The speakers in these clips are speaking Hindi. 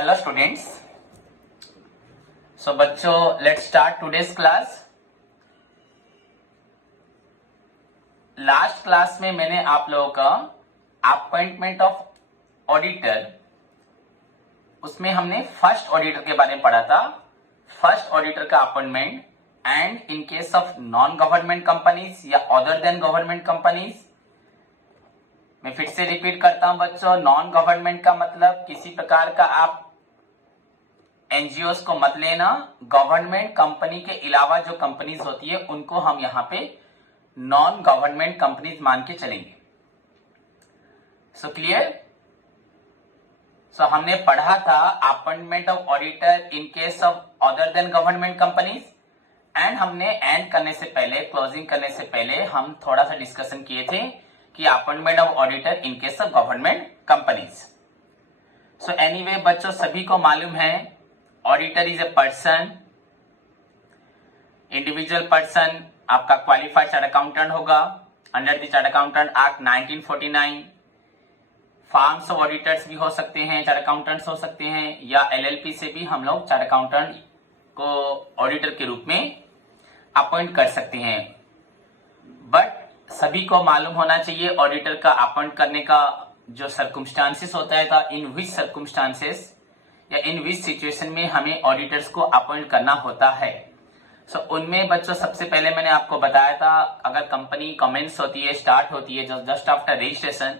Hello students. सो बच्चों, let's start today's class. Last class में मैंने आप लोगों का अपॉइंटमेंट ऑफ ऑडिटर, उसमें हमने फर्स्ट ऑडिटर के बारे में पढ़ा था। फर्स्ट ऑडिटर का appointment and in case of non government companies या अदर देन गवर्नमेंट कंपनीज। मैं फिर से रिपीट करता हूं बच्चों, नॉन गवर्नमेंट का मतलब किसी प्रकार का आप एनजीओस को मत लेना। गवर्नमेंट कंपनी के अलावा जो कंपनीज होती है उनको हम यहां पे नॉन गवर्नमेंट कंपनीज मान के चलेंगे। So clear. सो हमने पढ़ा था appointment of auditor in case of other than government companies, and हमने एंड करने से पहले, क्लोजिंग करने से पहले हम थोड़ा सा डिस्कशन किए थे कि appointment of auditor in case of government companies. So anyway बच्चों, सभी को मालूम है auditor is a person, individual person. आपका क्वालिफाइड चार्ट अकाउंटेंट होगा under the chart accountant act 1949। Farms of auditors भी हो सकते हैं, चार्ट अकाउंटेंट्स हो सकते हैं, या एलएलपी से भी हम लोग चार्ट अकाउंटेंट को ऑडिटर के रूप में अपॉइंट कर सकते हैं। बट सभी को मालूम होना चाहिए ऑडिटर का अपॉइंट करने का जो सर्कमस्टांसेस होता है था, इन विच सर्कमस्टांसेस या इन विच सिचुएशन में हमें ऑडिटर्स को अपॉइंट करना होता है। सो उनमें बच्चों सबसे पहले मैंने आपको बताया था, अगर कंपनी कमेंस होती है, स्टार्ट होती है जस्ट आफ्टर रजिस्ट्रेशन,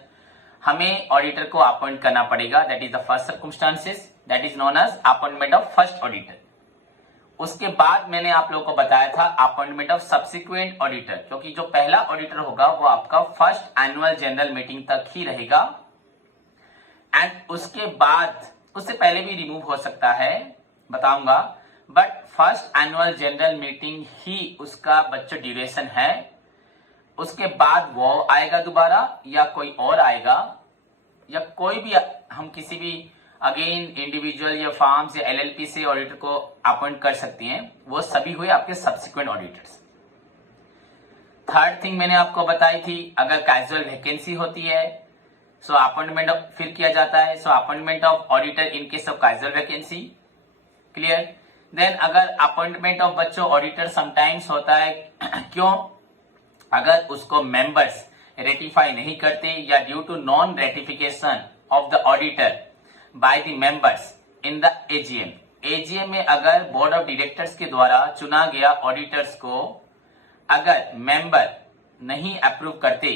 हमें ऑडिटर को अपॉइंट करना पड़ेगा। That is the first circumstances, that is known as appointment of first auditor. उसके बाद मैंने आप लोगों को बताया था अपॉइंटमेंट ऑफ सब्सिक्वेंट ऑडिटर, क्योंकि जो पहला ऑडिटर होगा वो आपका फर्स्ट एनुअल जनरल मीटिंग तक ही रहेगा, एंड उसके बाद, उससे पहले भी रिमूव हो सकता है, बताऊंगा, but first annual general meeting ही उसका बच्चों ड्यूरेशन है। उसके बाद वो आएगा दोबारा, या कोई और आएगा, या कोई भी हम किसी भी अगेन इंडिविजुअल या फार्म्स या एलएलपी से ऑडिटर को अपॉइंट कर सकती हैं। वो सभी हुए आपके सब्सिक्वेंट ऑडिटर्स। थर्ड थिंग मैंने आपको बताई थी, अगर कैजुअल वैकेंसी होती है सो अपॉइंटमेंट फिर किया जाता है। So appointment of auditor in case of casual vacancy. Clear. Then अगर अपॉइंटमेंट ऑफ बच्चों ऑडिटर समटाइम्स होता है क्यों? अगर उसको मेंबर्स रेटिफाई नहीं करते, या due to non ratification of the auditor by the members in the AGM. AGM में अगर बोर्ड ऑफ डायरेक्टर्स के द्वारा चुना गया ऑडिटर्स को अगर मेंबर नहीं अप्रूव करते,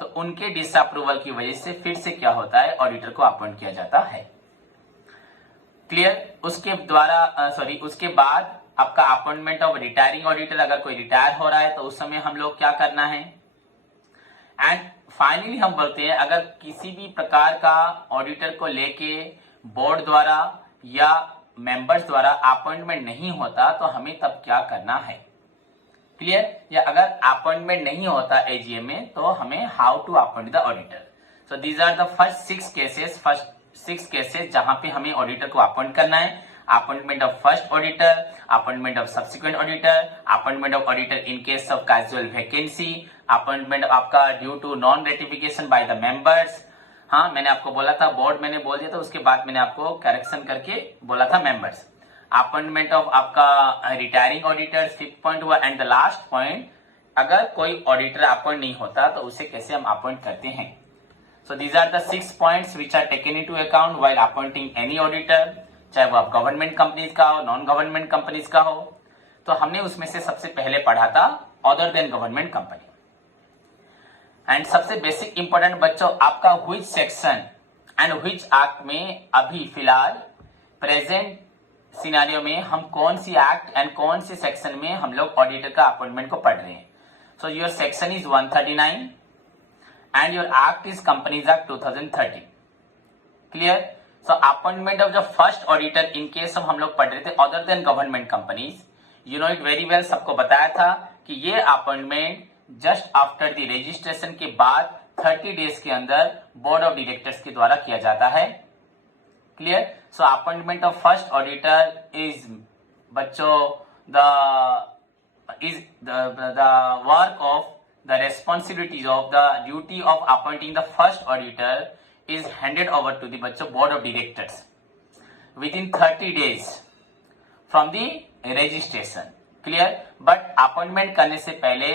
तो उनके डिसअप्रूवल की वजह से फिर से क्या होता है, ऑडिटर को अपॉइंट किया जाता है। क्लियर। उसके बाद आपका अपॉइंटमेंट ऑफ रिटायरिंग ऑडिटर, अगर कोई रिटायर हो रहा है तो उस समय हम लोग क्या करना है। एंड फाइनली हम बोलते हैं, अगर किसी भी प्रकार का ऑडिटर को लेके बोर्ड द्वारा या मेंबर्स द्वारा अपॉइंटमेंट नहीं होता तो हमें तब क्या करना है। क्लियर। या अगर अपॉइंटमेंट नहीं होता एजीएम में तो हमें how to appoint the auditor. So these are the first six cases जहां पे हमें ऑडिटर को अपॉइंट करना है। Appointment of first auditor, appointment of subsequent auditor, appointment of auditor in case of casual vacancy, appointment आपका due to non ratification by the members. हाँ, मैंने आपको बोला था बोर्ड, मैंने बोल दिया था, उसके बाद मैंने आपको करेक्शन करके बोला था मेंबर्स। अपॉइंटमेंट ऑफ आपका रिटायरिंग ऑडिटर, फिफ्थ पॉइंट हुआ, एंड द लास्ट पॉइंट, अगर कोई ऑडिटर अपॉइंट नहीं होता तो उसे कैसे हम अपॉइंट करते हैं। So these are the 6 points which are taken into account while appointing any auditor, चाहे वो आप गवर्नमेंट कंपनीज का हो, नॉन गवर्नमेंट कंपनीज का हो। तो हमने उसमें से सबसे पहले पढ़ा था other than government company. And सबसे बेसिक इंपॉर्टेंट बच्चों, आपका which section and which act में अभी फिलहाल प्रेजेंट सिनेरियो में हम कौन सी एक्ट एंड कौन सी सेक्शन में हम लोग ऑडिटर का अपॉइंटमेंट को पढ़ रहे हैं। So your section is 139 and your act is companies act 2013। Clear. So appointment of the first auditor in case of हम लोग पढ़ रहे थे other than government companies. You know it very well, सबको बताया था कि ये appointment just after the registration के बाद 30 डेज के अंदर बोर्ड ऑफ डायरेक्टर्स के द्वारा किया जाता है। Clear. So appointment of first auditor is बच्चों the work of the responsibilities of the duty of appointing the first auditor is handed over to the बच्चों board of directors. With in 30 days from the registration. Clear. But appointment करने से पहले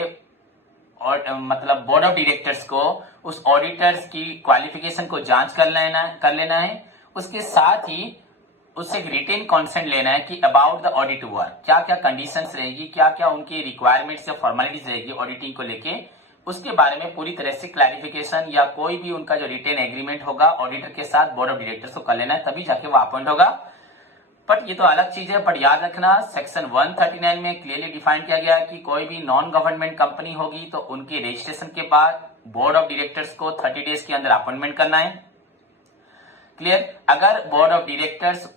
और मतलब बोर्ड ऑफ डायरेक्टर्स को उस ऑडिटर्स की क्वालिफिकेशन को जांच कर लेना है। उसके साथ ही उससे रिटेन कॉन्सेंट लेना है कि अबाउट द ऑडिट वर्क क्या क्या कंडीशंस रहेगी, क्या क्या उनकी रिक्वायरमेंट्स या फॉर्मेलिटीज रहेगी ऑडिटिंग को लेके, उसके बारे में पूरी तरह से क्लैरिफिकेशन या कोई भी उनका जो रिटेन एग्रीमेंट होगा ऑडिटर के साथ बोर्ड ऑफ डायरेक्टर्स को कर लेना है, तभी जाके वो अपॉइंट होगा। बट ये तो अलग चीज है। बट याद रखना सेक्शन 139 में क्लियरली डिफाइन किया गया है कि कोई भी नॉन गवर्नमेंट कंपनी होगी तो उनके रजिस्ट्रेशन के बाद बोर्ड ऑफ डायरेक्टर्स को 30 डेज के अंदर अपॉइंटमेंट करना है। क्लियर। अगर बोर्ड ऑफ डायरेक्टर्स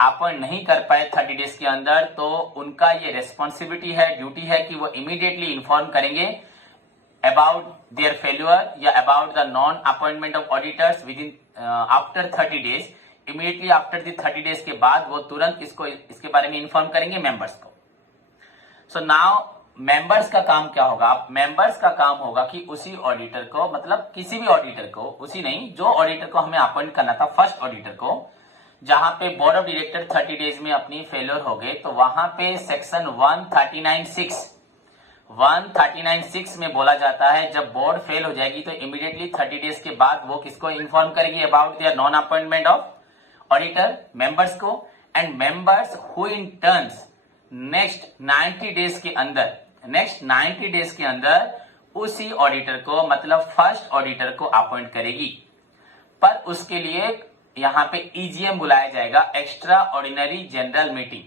अपॉइंट नहीं कर पाए 30 डेज के अंदर तो उनका ये रेस्पॉन्सिबिलिटी है, ड्यूटी है कि वो इमीडिएटली इन्फॉर्म करेंगे अबाउट देयर फेल्यूर या about the non appointment of auditors with in after 30 days. Immediately after the 30 days के बाद वो तुरंत इसके बारे में इन्फॉर्म करेंगे मेंबर्स को। सो नाउ मेंबर्स का काम क्या होगा? मेंबर्स का काम होगा कि उसी ऑडिटर को, मतलब किसी भी ऑडिटर को, उसी नहीं जो ऑडिटर को हमें अपॉइंट करना था फर्स्ट ऑडिटर को, जहां पे बोर्ड ऑफ डायरेक्टर 30 डेज में अपनी फेलियर हो गए, तो वहां पे सेक्शन 139(6) में बोला जाता है जब बोर्ड फेल हो जाएगी तो इमीडिएटली 30 डेज के बाद वो किसको इन्फॉर्म करेगी about their non appointment of auditor, members को। And members who in turns next 90 days के अंदर उसी ऑडिटर को, मतलब फर्स्ट ऑडिटर को अपॉइंट करेगी। पर उसके लिए यहां पे ईजीएम बुलाया जाएगा, extraordinary general meeting.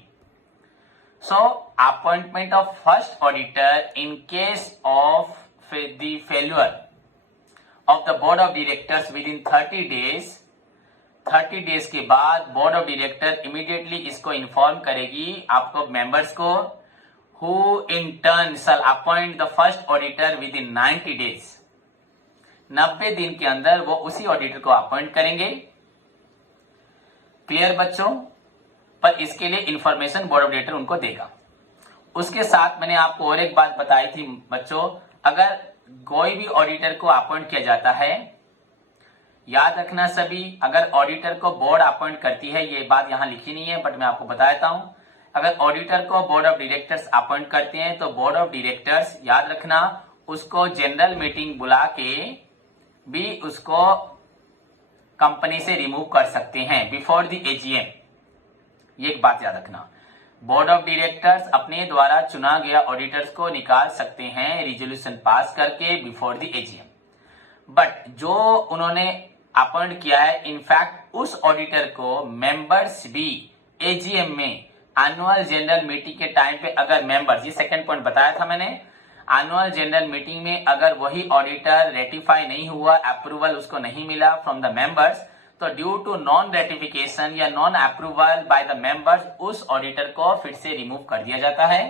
So appointment of first auditor in case of the failure of the board of directors within 30 days के बाद बोर्ड ऑफ डायरेक्टर इमीडिएटली इसको इन्फॉर्म करेगी आपको मेंबर्स को, who in turn shall appoint the first auditor within 90 days. 90 दिन के अंदर वो उसी ऑडिटर को अपॉइंट करेंगे। क्लियर बच्चों? पर इसके लिए इंफॉर्मेशन बोर्ड ऑफ डायरेक्टर उनको देगा। उसके साथ मैंने आपको और एक बात बताई थी बच्चों, अगर कोई भी ऑडिटर को अपॉइंट किया जाता है, याद रखना सभी, अगर ऑडिटर को बोर्ड अपॉइंट करती है, ये बात यहां लिखी नहीं है बट मैं आपको बता देता हूं, अगर ऑडिटर को बोर्ड ऑफ डायरेक्टर्स अपॉइंट करते हैं तो बोर्ड ऑफ डायरेक्टर्स, याद रखना, उसको जनरल मीटिंग बुला के भी उसको कंपनी से रिमूव कर सकते हैं बिफोर द एजीएम। ये एक बात याद रखना, बोर्ड ऑफ डायरेक्टर्स अपने द्वारा चुना गया ऑडिटर्स को निकाल सकते हैं रिजोल्यूशन पास करके बिफोर द एजीएम। बट जो उन्होंने अपॉइंट किया है, इनफैक्ट उस ऑडिटर को मेंबर्स भी एजीएम में एनुअल जनरल मीटिंग के टाइम पे अगर मेंबर्स, ये सेकंड पॉइंट बताया था मैंने, एनुअल जनरल मीटिंग में अगर वही ऑडिटर रेटिफाई नहीं हुआ, अप्रूवल उसको नहीं मिला फ्रॉम द मेंबर्स, तो ड्यू टू नॉन रेटिफिकेशन या non approval bye the members उस ऑडिटर को फिर से रिमूव कर दिया जाता है।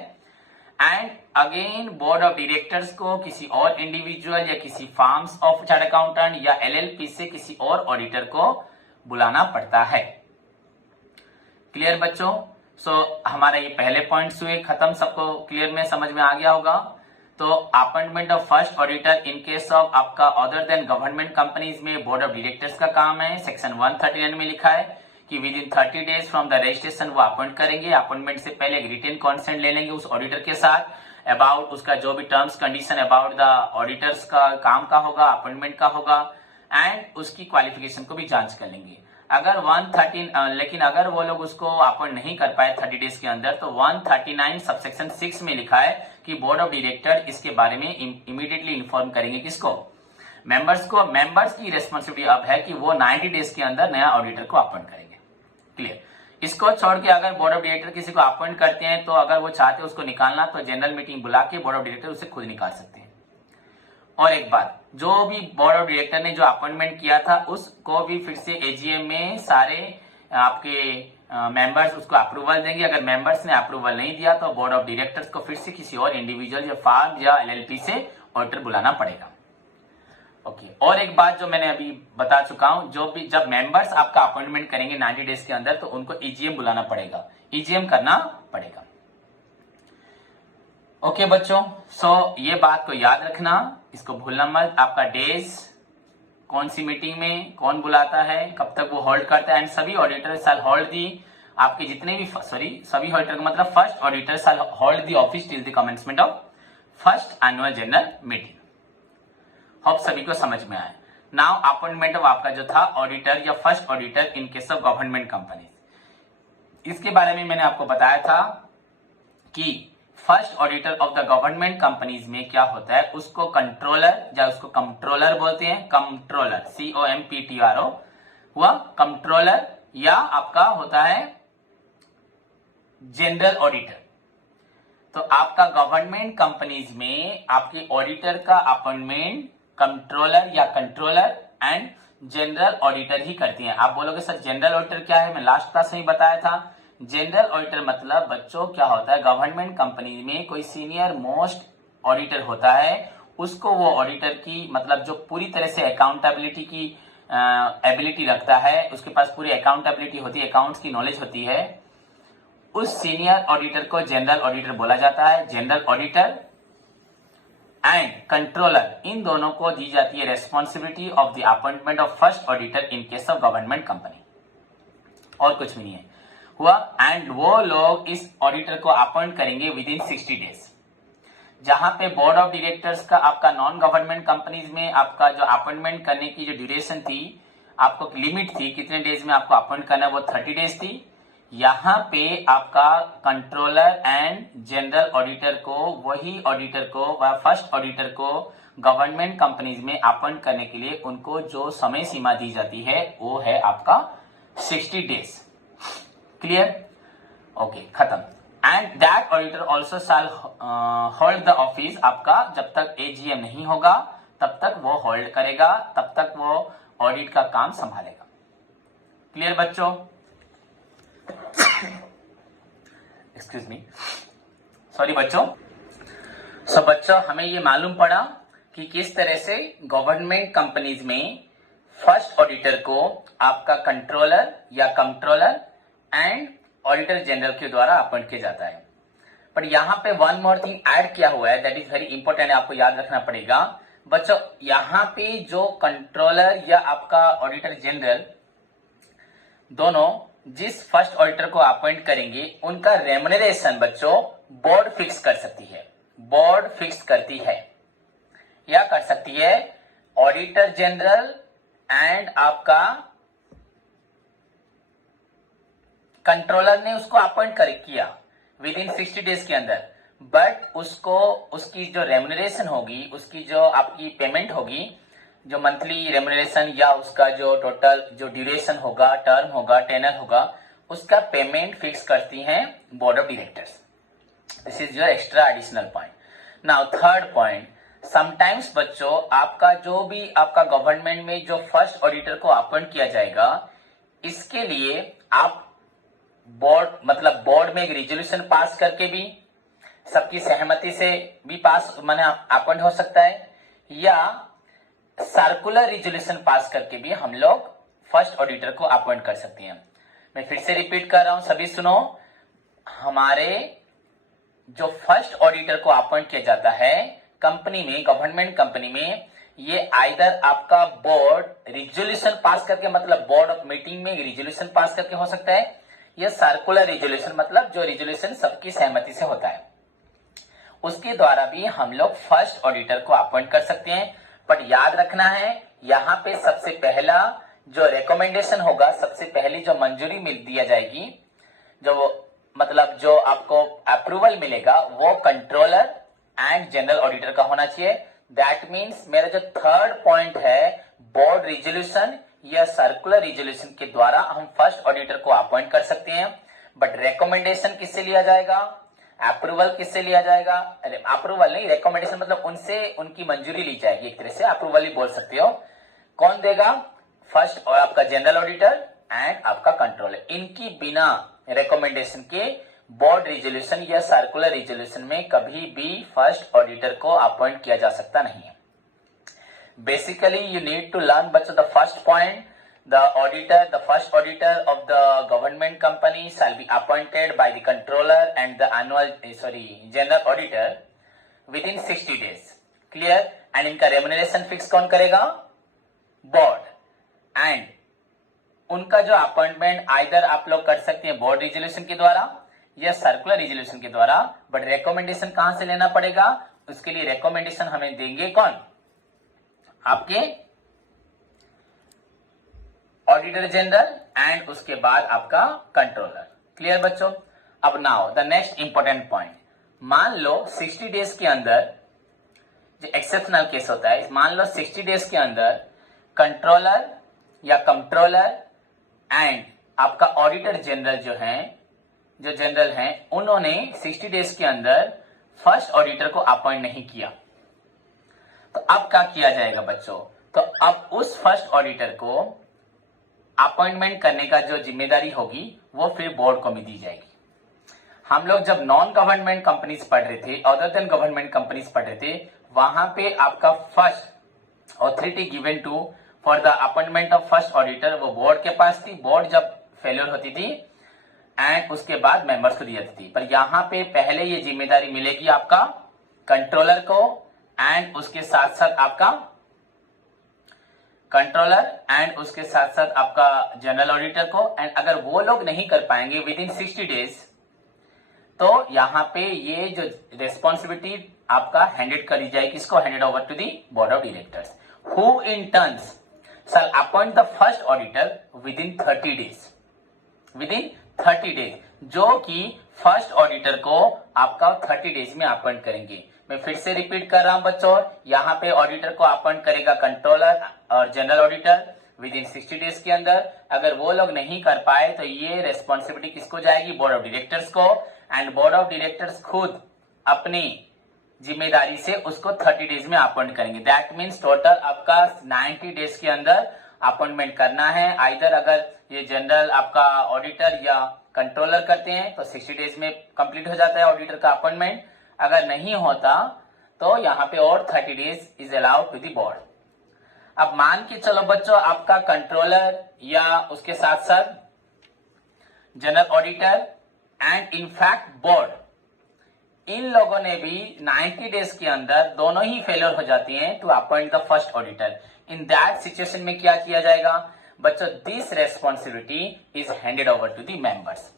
And again board of directors को किसी और इंडिविजुअल या किसी फर्म्स ऑफ चार्टर्ड अकाउंटेंट या एलएलपी से किसी और ऑडिटर को बुलाना पड़ता है। क्लियर बच्चों? सो हमारा ये पहले पॉइंट्स हुए खत्म, सबको क्लियर में समझ में आ गया होगा। तो appointment of first auditor in case of आपका अदर देन गवर्नमेंट कंपनीज में बोर्ड ऑफ डायरेक्टर्स का काम है। सेक्शन 139 में लिखा है कि with in 30 days from the registration वो अपॉइंट करेंगे। अपॉइंटमेंट से पहले एक रिटेन कॉन्सेंट ले लेंगे उस ऑडिटर के साथ अबाउट उसका जो भी terms condition about the auditors का काम का होगा, अपॉइंटमेंट का होगा, एंड उसकी क्वालिफिकेशन को भी जांच कर लेंगे। अगर 113 लेकिन अगर वो लोग उसको अपॉइंट नहीं कर पाए 30 डेज के अंदर, तो 139 सबसेक्शन 6 में लिखा है कि बोर्ड ऑफ डायरेक्टर इसके बारे में इमीडिएटली इन्फॉर्म करेंगे किसको? मेंबर्स को। मेंबर्स की रेस्पॉन्सिबिलिटी अब है कि वो 90 डेज के अंदर नया ऑडिटर को अपॉइंट करेंगे। क्लियर? इसको छोड़ के अगर बोर्ड ऑफ डायरेक्टर किसी को अपॉइंट करते हैं तो अगर वो चाहते हैं उसको निकालना तो जनरल मीटिंग बुला के बोर्ड ऑफ डायरेक्टर उसे खुद निकाल सकते हैं। और एक बात, जो भी बोर्ड ऑफ डायरेक्टर ने जो अपॉइंटमेंट किया था उसको भी फिर से एजीएम में सारे आपके मेंबर्स उसको अप्रूवल देंगे। अगर मेंबर्स ने अप्रूवल नहीं दिया तो बोर्ड ऑफ डायरेक्टर्स को फिर से किसी और इंडिविजुअल या फर्म या एलएलपी से ऑडिटर बुलाना पड़ेगा। ओके, और एक बात जो मैंने अभी बता चुका हूं, जो भी जब मेंबर्स आपका अपॉइंटमेंट करेंगे 90 डेज के अंदर तो उनको ईजीएम बुलाना पड़ेगा, ईजीएम करना पड़ेगा। ओके बच्चों, सो ये बात को याद रखना, इसको भूलना मत। आपका डेज कौन सी मीटिंग में कौन बुलाता है, कब तक वो होल्ड करता है, एंड सभी ऑडिटर शाल होल्ड दी आपके जितने भी सभी ऑडिटर का मतलब first auditor shall hold the office till the commencement of first annual general meeting. Hope सभी को समझ में आए। नाउ अपॉइंटमेंट ऑफ आपका जो था ऑडिटर या first auditor in case of government company, इसके बारे में मैंने आपको बताया था कि first auditor of the government companies में क्या होता है, उसको कंट्रोलर या उसको कंट्रोलर बोलते हैं। कंट्रोलर COMPTRO, वह कंट्रोलर या आपका होता है जनरल ऑडिटर। तो आपका गवर्नमेंट कंपनीज में आपके ऑडिटर का अपॉइंटमेंट कंट्रोलर या कंट्रोलर एंड जनरल ऑडिटर ही करती हैं। आप बोलोगे सर जनरल ऑडिटर क्या है, मैं लास्ट क्लास में ही बताया था। जनरल ऑडिटर मतलब बच्चों क्या होता है, गवर्नमेंट कंपनी में कोई सीनियर मोस्ट ऑडिटर होता है, उसको वो ऑडिटर की मतलब जो पूरी तरह से अकाउंटेबिलिटी की एबिलिटी रखता है, उसके पास पूरी अकाउंटेबिलिटी होती है, अकाउंट्स की नॉलेज होती है, उस सीनियर ऑडिटर को जनरल ऑडिटर बोला जाता है। जनरल ऑडिटर एंड कंट्रोलर, इन दोनों को दी जाती है responsibility of the appointment of first auditor in case of government company, और कुछ भी नहीं है हुआ। एंड वो लोग इस ऑडिटर को अपॉइंट करेंगे विद इन 60 डेज। जहां पे बोर्ड ऑफ डायरेक्टर्स का आपका नॉन गवर्नमेंट कंपनीज में आपका जो अपॉइंटमेंट करने की जो ड्यूरेशन थी, आपको लिमिट थी कितने डेज में आपको अपॉइंट करना है, वो 30 डेज थी। यहाँ पे आपका कंट्रोलर एंड जनरल ऑडिटर को, वही ऑडिटर को व फर्स्ट ऑडिटर को गवर्नमेंट कंपनीज में अपॉइंट करने के लिए उनको जो समय सीमा दी जाती है वो है आपका 60 डेज। क्लियर? ओके, खत्म। And that auditor also shall hold the office, आपका जब तक AGM नहीं होगा तब तक वो होल्ड करेगा, तब तक वो ऑडिट का काम संभालेगा। क्लियर बच्चों? एक्सक्यूज मी, सॉरी बच्चों। सो बच्चों, हमें ये मालूम पड़ा कि किस तरह से गवर्नमेंट कंपनीज में फर्स्ट ऑडिटर को आपका कंट्रोलर या कंट्रोलर एंड ऑडिटर जनरल के द्वारा अपॉइंट किया जाता है। पर यहां पे वन मोर थिंग ऐड किया हुआ है, दैट इज वेरी इंपॉर्टेंट, आपको याद रखना पड़ेगा बच्चों। यहां पे जो कंट्रोलर या आपका ऑडिटर जनरल दोनों जिस फर्स्ट ऑडिटर को अपॉइंट करेंगे, उनका रेम्युनरेशन बच्चों बोर्ड फिक्स कर सकती है। बोर्ड फिक्स करती है या कर सकती है ऑडिटर जनरल एंड आपका कंट्रोलर ने उसको अपॉइंट किया विद इन 60 डेज के अंदर, बट उसको उसकी जो रेम्युनरेशन होगी, उसकी जो आपकी पेमेंट होगी, जो मंथली रेम्युनरेशन या उसका जो टोटल जो ड्यूरेशन होगा, टर्म होगा, टेनर होगा, उसका पेमेंट फिक्स करती हैं board of directors. This is your extra additional point. Now third point, sometimes बच्चों आपका जो भी आपका गवर्नमेंट में जो फर्स्ट ऑडिटर को अपॉइंट किया जाएगा, इसके लिए आप बोर्ड मतलब बोर्ड में एक रिजोल्यूशन पास करके भी, सबकी सहमति से भी पास माने अपॉइंट हो सकता है, या सर्कुलर रिजोल्यूशन पास करके भी हम लोग फर्स्ट ऑडिटर को अपॉइंट कर सकते हैं। मैं फिर से रिपीट कर रहा हूं, सभी सुनो। हमारे जो फर्स्ट ऑडिटर को अपॉइंट किया जाता है कंपनी में, गवर्नमेंट कंपनी में, ये आइदर आपका बोर्ड रिजोल्यूशन पास करके मतलब बोर्ड ऑफ मीटिंग में रिजोल्यूशन पास करके हो सकता है, यह सर्कुलर रिजोल्यूशन मतलब जो रिजोल्यूशन सबकी सहमति से होता है, उसके द्वारा भी हम लोग फर्स्ट ऑडिटर को अपॉइंट कर सकते हैं। पर याद रखना है, यहां पे सबसे पहला जो रिकमेंडेशन होगा, सबसे पहली जो मंजूरी मिल दिया जाएगी, जो मतलब जो आपको अप्रूवल मिलेगा, वो कंट्रोलर एंड जनरल ऑडिटर का होना चाहिए। दैट मीन्स मेरा जो थर्ड पॉइंट है, बोर्ड रिजोल्यूशन या सर्कुलर रिजोल्यूशन के द्वारा हम फर्स्ट ऑडिटर को अपॉइंट कर सकते हैं, बट रिकमेंडेशन किससे लिया जाएगा, अप्रूवल किससे लिया जाएगा, अप्रूवल नहीं, रिकमेंडेशन मतलब उनसे उनकी मंजूरी ली जाएगी, एक तरह से अप्रूवल ही बोल सकते हो। कौन देगा? फर्स्ट और आपका जनरल ऑडिटर एंड आपका कंट्रोलर। इनकी बिना रिकमेंडेशन के बोर्ड रिजोल्यूशन या सर्कुलर रिजोल्यूशन में कभी भी फर्स्ट ऑडिटर को अपॉइंट किया जा सकता नहीं है। Basically, you need to learn, बच्चों, the first point, the first auditor of the government company shall be appointed by the controller and the general auditor within 60 days. Clear? And इनका remuneration fix कौन करेगा? बोर्ड एंड उनका जो अपॉइंटमेंट आइदर आप लोग कर सकते हैं बोर्ड रिजोल्यूशन के द्वारा या सर्कुलर रिजोल्यूशन के द्वारा, बट रिकमेंडेशन कहां से लेना पड़ेगा? उसके लिए रिकमेंडेशन हमें देंगे कौन? आपके ऑडिटर जनरल एंड उसके बाद आपका कंट्रोलर। क्लियर बच्चों? अब now the next important point, मान लो 60 डेज के अंदर, जो एक्सेप्शनल केस होता है, मान लो 60 डेज के अंदर कंट्रोलर या कंट्रोलर एंड आपका ऑडिटर जनरल जो जनरल हैं, उन्होंने 60 डेज के अंदर फर्स्ट ऑडिटर को अपॉइंट नहीं किया, तो अब क्या किया जाएगा बच्चों? तो अब उस फर्स्ट ऑडिटर को अपॉइंटमेंट करने का जो जिम्मेदारी होगी वो फिर बोर्ड को भी दी जाएगी। हम लोग जब नॉन गवर्नमेंट कंपनीज पढ़ रहे थे, अदर देन गवर्नमेंट कंपनीज पढ़ रहे थे, वहां पे आपका first authority given to for the appointment of first auditor वो बोर्ड के पास थी। बोर्ड जब फेलियर होती थी एंड उसके बाद मेंबर्स को दी जाती थी, पर यहां पे पहले ये जिम्मेदारी मिलेगी आपका कंट्रोलर को एंड उसके साथ साथ आपका कंट्रोलर एंड उसके साथ साथ आपका जनरल ऑडिटर को। एंड अगर वो लोग नहीं कर पाएंगे विद इन 60 डेज, तो यहां पे ये जो रिस्पॉन्सिबिलिटी आपका हैंडेड करी जाएगी, किसको? Handed over to the board of directors, who in turns shall appoint the first auditor within 30 days, within 30 days, जो कि फर्स्ट ऑडिटर को आपका 30 डेज में अपॉइंट करेंगे। मैं फिर से रिपीट कर रहा हूं बच्चों, यहाँ पे ऑडिटर को अपॉइंट करेगा कंट्रोलर और general auditor within 60 days के अंदर। अगर वो लोग नहीं कर पाए तो ये रेस्पॉन्सिबिलिटी किसको जाएगी? बोर्ड ऑफ डायरेक्टर्स को। एंड बोर्ड ऑफ डायरेक्टर्स खुद अपनी जिम्मेदारी से उसको 30 डेज में अपॉइंट करेंगे। दैट मीन्स टोटल आपका 90 डेज के अंदर अपॉइंटमेंट करना है। आइदर अगर ये जनरल आपका ऑडिटर या कंट्रोलर करते हैं तो 60 डेज में कंप्लीट हो जाता है ऑडिटर का अपॉइंटमेंट। अगर नहीं होता तो यहाँ पे और 30 days is allowed to the board. अब मान के चलो बच्चों, आपका कंट्रोलर या उसके साथ साथ general auditor and in fact board, इन लोगों ने भी 90 डेज के अंदर दोनों ही फेलियर हो जाती हैं to appoint the first auditor. In that situation में क्या किया जाएगा बच्चों? This responsibility is handed over to the members,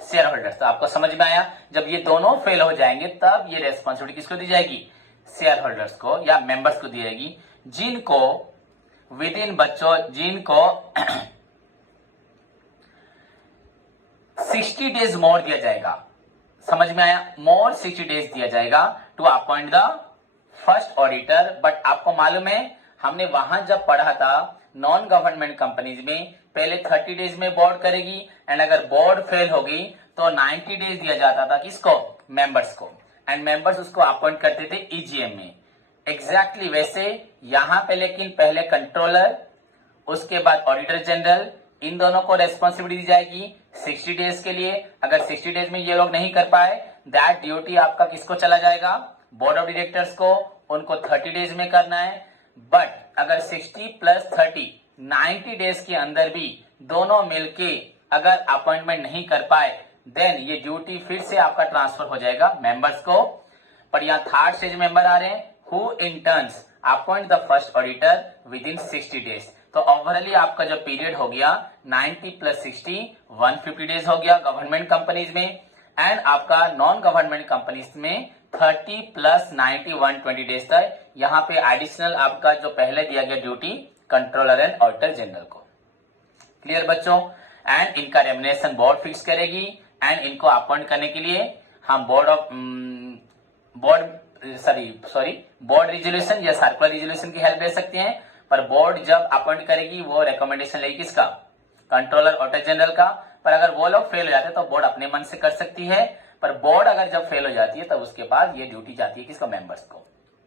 shareholders. तो आपको समझ में आया, जब ये दोनों फेल हो जाएंगे तब ये रेस्पॉन्सिबिलिटी किसको दी जाएगी? शेयर होल्डर्स को या मेंबर्स को दी जाएगी, जिनको विद इन बच्चों जिनको 60 डेज मोर दिया जाएगा। समझ में आया? मोर 60 डेज दिया जाएगा to appoint the first auditor. But आपको मालूम है, हमने वहां जब पढ़ा था नॉन गवर्नमेंट कंपनीज में पहले 30 डेज में बोर्ड करेगी एंड अगर बोर्ड फेल होगी तो 90 डेज दिया जाता था किसको? मेंबर्स को। एंड मेंबर्स उसको अपॉइंट करते थे ईजीएम में। एग्जैक्टली वैसे यहां पे लेकिन पहले कंट्रोलर उसके बाद ऑडिटर जनरल, इन दोनों को रेस्पॉन्सिबिलिटी दी जाएगी 60 डेज के लिए। अगर 60 डेज में ये लोग नहीं कर पाए, दैट ड्यूटी आपका किसको चला जाएगा? बोर्ड ऑफ डायरेक्टर्स को। उनको 30 डेज में करना है। बट अगर 60 प्लस 30 90 डेज के अंदर भी दोनों मिलके अगर अपॉइंटमेंट नहीं कर पाए, देन ये ड्यूटी फिर से आपका ट्रांसफर हो जाएगा मेंबर्स को। पर यहाँ थर्ड स्टेज मेंबर आ रहे हैं, who in turns appoint the first auditor within 60 days. तो ओवरऑली आपका जो पीरियड हो गया 90 प्लस 60 150 डेज हो गया गवर्नमेंट कंपनीज में। एंड आपका नॉन गवर्नमेंट कंपनीज में 30 प्लस 90 120 डेज तक। यहाँ पे एडिशनल आपका जो पहले दिया गया duty controller and auditor general को। क्लियर बच्चों? एंड इनका रेम्युनरेशन बोर्ड फिक्स करेगी। एंड इनको अपॉइंट करने के लिए हम बोर्ड रिजोल्यूशन या सर्कुलर रिजोल्यूशन की हेल्प ले सकते हैं। पर बोर्ड जब अपॉइंट करेगी वो रिकमेंडेशन लेगी किसका? कंट्रोलर ऑडिटर जनरल का। पर अगर वो लोग फेल हो जाते हैं तो बोर्ड अपने मन से कर सकती है। पर बोर्ड अगर जब फेल हो जाती है तब उसके बाद ये ड्यूटी जाती है किसको? मेंबर्स को।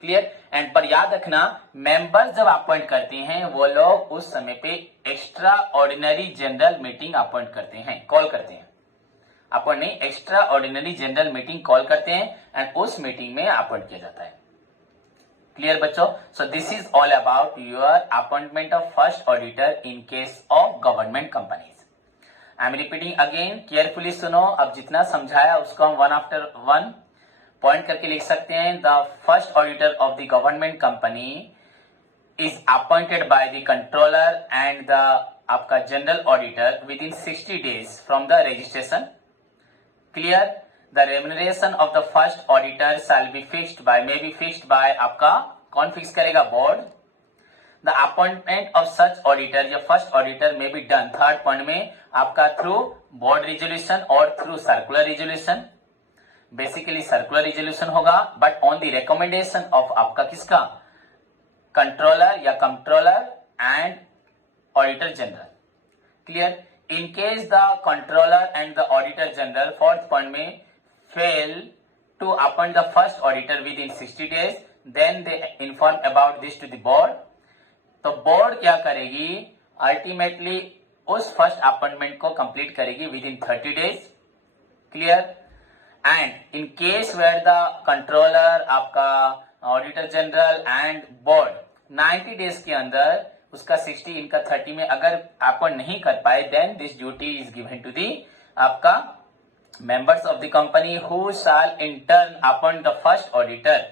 क्लियर? एंड पर याद रखना, मेंबर्स जब अपॉइंट करते हैं वो लोग उस समय पे extraordinary general meeting appoint करते हैं, कॉल करते हैं। अपॉइंट नहीं, extraordinary general meeting call करते हैं एंड उस मीटिंग में अपॉइंट किया जाता है। क्लियर बच्चों? So this is all about your appointment of first auditor in case of government companies. I am repeating again, carefully सुनो। अब जितना समझाया उसको हम वन आफ्टर वन पॉइंट करके लिख सकते हैं। The first auditor of the government company is appointed by the controller and the आपका general auditor within 60 days from the registration. Clear? The remuneration of the first auditor shall be fixed by, may be fixed by आपका कौन फिक्स करेगा? Board. The appointment of such auditor या first auditor may be done, third point में आपका थ्रू बोर्ड रिजोल्यूशन और through circular resolution. Basically circular resolution होगा, but on the recommendation of आपका किसका? कंट्रोलर या controller and auditor general. Clear? In case the controller and the auditor general, fourth point में, fail to appoint the first auditor within 60 days, then they inform about this to the board. तो बोर्ड क्या करेगी? अल्टीमेटली उस फर्स्ट अपॉइंटमेंट को कंप्लीट करेगी within 30 days. Clear? And in case where the controller, आपका auditor general and board 90 days के अंदर उसका 60 इनका 30 में अगर अपॉइंट नहीं कर पाए, then this duty is given to the आपका members of the company who shall in turn appoint the first auditor,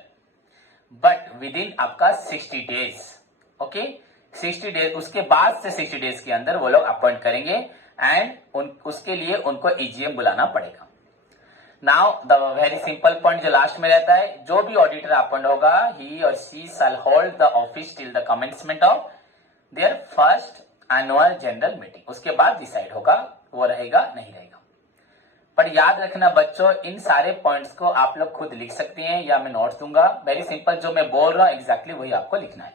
but within आपका 60 days. ओके, 60 days, उसके बाद से 60 days के अंदर वो लोग अपॉइंट करेंगे एंड उसके लिए उनको ईजीएम बुलाना पड़ेगा. Now the very simple point जो लास्ट में रहता है, जो भी ऑडिटर अपॉइंट होगा, ही और she shall hold the office till the commencement of their first annual general meeting. उसके बाद डिसाइड होगा वो रहेगा नहीं रहेगा. पर याद रखना बच्चों, इन सारे पॉइंट्स को आप लोग खुद लिख सकते हैं या मैं नोट्स दूंगा. वेरी सिंपल, जो मैं बोल रहा हूं एग्जैक्टली वही आपको लिखना है.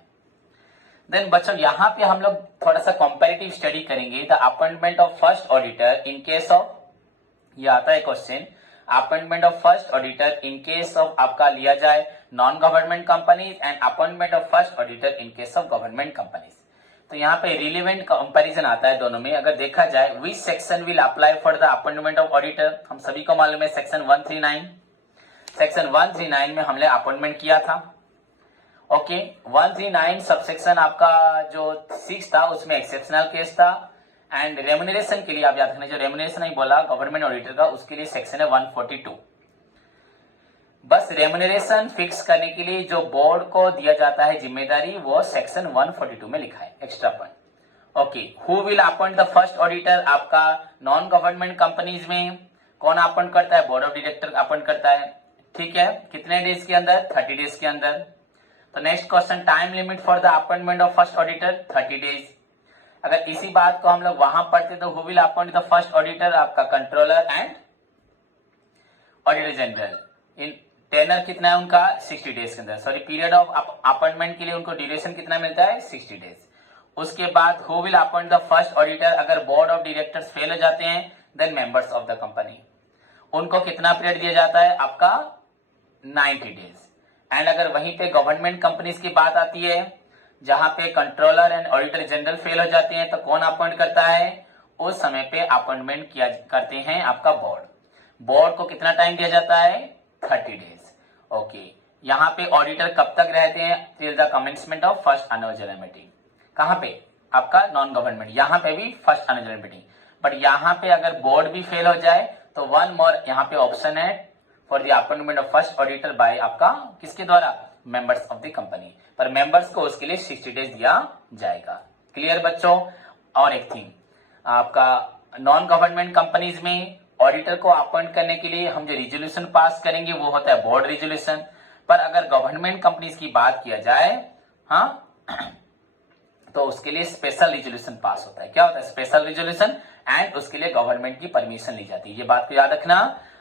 देन बच्चों यहाँ पे हम लोग थोड़ा सा कंपैरेटिव स्टडी करेंगे. The appointment of first auditor in case of, ये आता है question, appointment of first auditor in case of आपका लिया जाए non government companies and appointment of first auditor in case of government companies. तो यहाँ पे रिलेवेंट कंपैरिजन आता है दोनों में. अगर देखा जाए which section will apply for the appointment of auditor, हम सभी को मालूम है सेक्शन 139. सेक्शन 139 में हमने अपॉइंटमेंट किया था. ओके, 139 सबसेक्शन आपका जो 6 था उसमें एक्सेप्शनल केस था. एंड रेम्यूनरेशन के लिए आप याद रखना, जो रेम्यूनरेशन नहीं बोला गवर्नमेंट ऑडिटर का, उसके लिए सेक्शन है 142. बस रेम्यूनरेशन फिक्स करने के लिए जो बोर्ड को दिया जाता है जिम्मेदारी, वो सेक्शन 142 में लिखा है, extra point. Okay, who will appoint the first auditor, आपका नॉन गवर्नमेंट कंपनीज में कौन अपॉइंट करता है? बोर्ड ऑफ डायरेक्टर अपॉइंट करता है. ठीक है, कितने डेज के अंदर? 30 days के अंदर. तो next question, time limit for the appointment of first auditor 30 days. अगर इसी बात को हम लोग वहां पढ़ते तो who will appoint the first auditor, आपका कंट्रोलर एंड ऑडिटर जनरल. इन टेनर कितना है उनका? 60 days के अंदर. सॉरी, पीरियड ऑफ अपॉइंटमेंट के लिए उनको ड्यूरेशन कितना मिलता है? 60 days. उसके बाद who will appoint the first auditor, अगर बोर्ड ऑफ डायरेक्टर्स फेल हो जाते हैं, then members of the company, उनको कितना पीरियड दिया जाता है? आपका 90 days. एंड अगर वहीं पे गवर्नमेंट कंपनीज की बात आती है, जहां पे controller and auditor general fail हो जाते हैं, तो कौन अपॉइंट करता है? उस समय पे अपॉइंटमेंट किया करते हैं आपका बोर्ड. बोर्ड को कितना टाइम दिया जाता है? 30 days. ओके, यहाँ पे ऑडिटर कब तक रहते हैं? Till the commencement of first annual general meeting. कहाँ पे? आपका नॉन गवर्नमेंट, यहाँ पे भी first annual general meeting. But यहाँ पे अगर बोर्ड भी फेल हो जाए तो वन मोर यहाँ पे ऑप्शन है for the appointment of first auditor by आपका किसके द्वारा? Members of the company. पर मेंबर्स को उसके लिए 60 days दिया जाएगा. क्लियर बच्चों? और एक थिंग, आपका नॉन गवर्नमेंट कंपनीज में ऑडिटर को अपॉइंट करने के लिए हम जो रिजोल्यूशन पास करेंगे वो होता है बोर्ड रिजोल्यूशन. पर अगर गवर्नमेंट कंपनीज की बात किया जाए, हाँ, तो उसके लिए स्पेशल रिजोल्यूशन पास होता है. क्या होता है? Special resolution. एंड उसके लिए गवर्नमेंट की परमिशन ली जाती है. ये बात को याद रखना.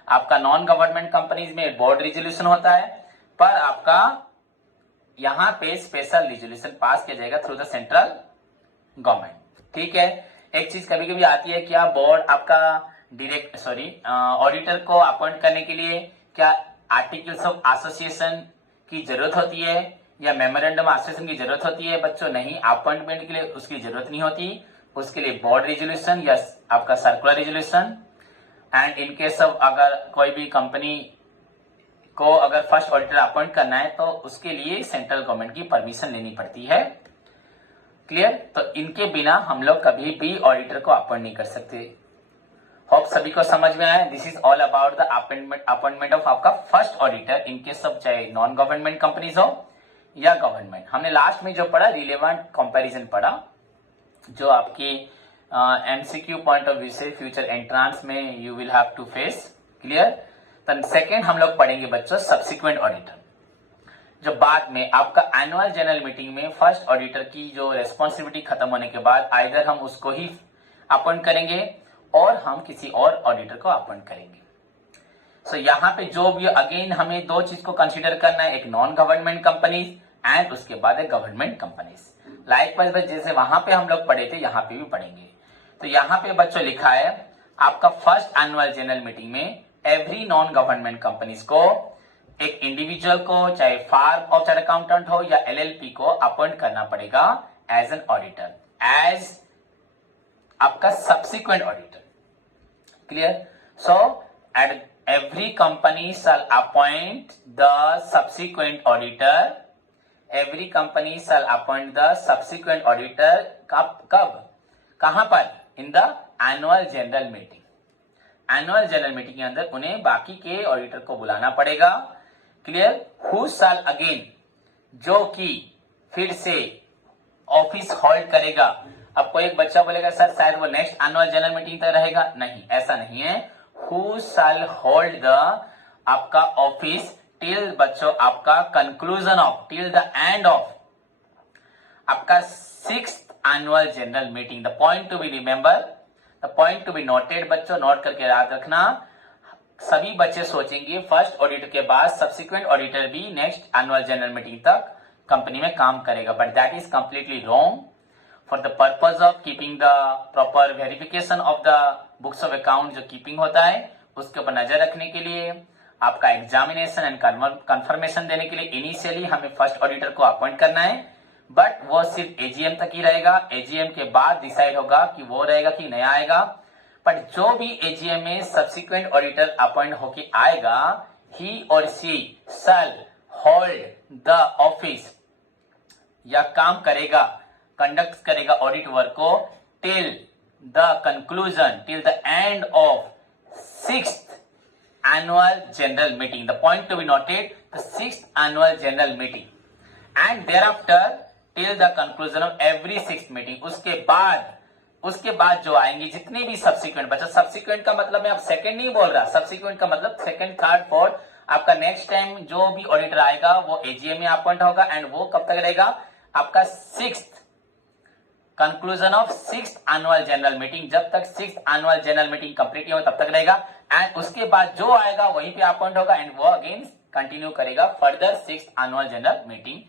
आपका नॉन गवर्नमेंट कंपनीज में बोर्ड रिजोल्यूशन होता है, पर आपका यहां पे स्पेशल रिजोल्यूशन पास किया जाएगा थ्रू द सेंट्रल गवर्नमेंट. ठीक है. एक चीज कभी कभी आती है, क्या बोर्ड आपका ऑडिटर को अपॉइंट करने के लिए क्या आर्टिकल्स ऑफ एसोसिएशन की जरूरत होती है या मेमोरेंडम एसोसिएशन की जरूरत होती है? बच्चों नहीं, अपॉइंटमेंट के लिए उसकी जरूरत नहीं होती. उसके लिए बोर्ड रिजोल्यूशन या आपका circular resolution. And in case of अगर कोई भी कंपनी को अगर फर्स्ट ऑडिटर अपॉइंट करना है तो उसके लिए सेंट्रल गवर्नमेंट की परमिशन लेनी पड़ती है. क्लियर? तो इनके बिना हम लोग कभी भी ऑडिटर को अपॉइंट नहीं कर सकते. होप सभी को समझ में आया. This is all about the appointment of आपका first auditor in case of चाहे नॉन गवर्नमेंट कंपनीज हो या गवर्नमेंट। हमने लास्ट में जो पढ़ा रिलेवेंट कंपैरिजन पढ़ा, जो आपकी एमसीक्यू पॉइंट ऑफ व्यू से फ्यूचर एंट्रांस में you will have to face. Clear. तो सेकेंड हम लोग पढ़ेंगे बच्चों सब्सिक्वेंट ऑडिटर, जो बाद में आपका एनुअल जनरल मीटिंग में फर्स्ट ऑडिटर की जो रेस्पॉन्सिबिलिटी खत्म होने के बाद आइदर हम उसको ही अपॉइंट करेंगे और हम किसी और ऑडिटर को अपॉइंट करेंगे। सो यहाँ पे जो भी अगेन हमें दो चीज को कंसीडर करना है, एक नॉन गवर्नमेंट कंपनीज एंड उसके बाद एक गवर्नमेंट कंपनीज। लाइकवाइज जैसे वहां पे हम लोग पढ़े थे यहाँ पे भी पढ़ेंगे। तो यहाँ पे बच्चों लिखा है आपका फर्स्ट एनुअल जनरल मीटिंग में एवरी नॉन गवर्नमेंट कंपनीज को एक इंडिविजुअल को, चाहे फार्म ऑफ चार्टर्ड अकाउंटेंट हो या एलएलपी को अपॉइंट करना पड़ेगा एज एन ऑडिटर, एज आपका subsequent auditor. Clear. So eight every company shall appoint the subsequent auditor, every company shall appoint the subsequent auditor कब कहां पर, in the annual general meeting। annual general meeting के अंदर उन्हें बाकी के ऑडिटर को बुलाना पड़ेगा। क्लियर। who shall again, जो कि फिर से ऑफिस होल्ड करेगा। अब कोई एक बच्चा बोलेगा सर शायद वो नेक्स्ट एनुअल जनरल मीटिंग तक रहेगा, नहीं, ऐसा नहीं है। who shall hold the आपका ऑफिस टिल बच्चों आपका conclusion of, till the end of आपका 6th annual general meeting. The point to be remember, the point to be noted बच्चों, नोट करके याद रखना। सभी बच्चे सोचेंगे फर्स्ट ऑडिटर के बाद सब्सिक्वेंट ऑडिटर भी नेक्स्ट एनुअल जनरल मीटिंग तक कंपनी में काम करेगा, but that is completely wrong. For the purpose of keeping the proper verification of the books of account जो कीपिंग होता है उसके ऊपर नजर रखने के लिए, आपका एग्जामिनेशन एंड कंफर्मेशन देने के लिए इनिशियली हमें फर्स्ट ऑडिटर को अपॉइंट करना है, बट वो सिर्फ एजीएम तक ही रहेगा। एजीएम के बाद डिसाइड होगा कि वो रहेगा कि नया आएगा। बट जो भी एजीएम में सब्सिक्वेंट ऑडिटर अपॉइंट होके आएगा, ही और सी शैल होल्ड द ऑफिस या काम करेगा, कंडक्ट करेगा ऑडिट वर्क को till the conclusion, till the end of 6th annual general meeting. The point to be noted, the 6th annual general meeting, and thereafter till the conclusion of every 6th meeting. उसके बाद जो आएंगे जितने भी सब्सिक्वेंट बच्चा, सब्सिक्वेंट का मतलब मैं अब सेकंड नहीं बोल रहा, सब्सिक्वेंट का मतलब सेकंड, थर्ड, फोर्थ, आपका नेक्स्ट टाइम जो भी ऑडिटर आएगा वो एजीएम में अपॉइंट होगा एंड वो कब तक रहेगा, आपका 6th conclusion of 6th annual general meeting, जब तक 6th annual general meeting complete हो तब तक रहेगा। एंड उसके बाद जो आएगा वहीं पे अपॉइंट होगा एंड वो अगेन कंटिन्यू करेगा further 6th annual general meeting.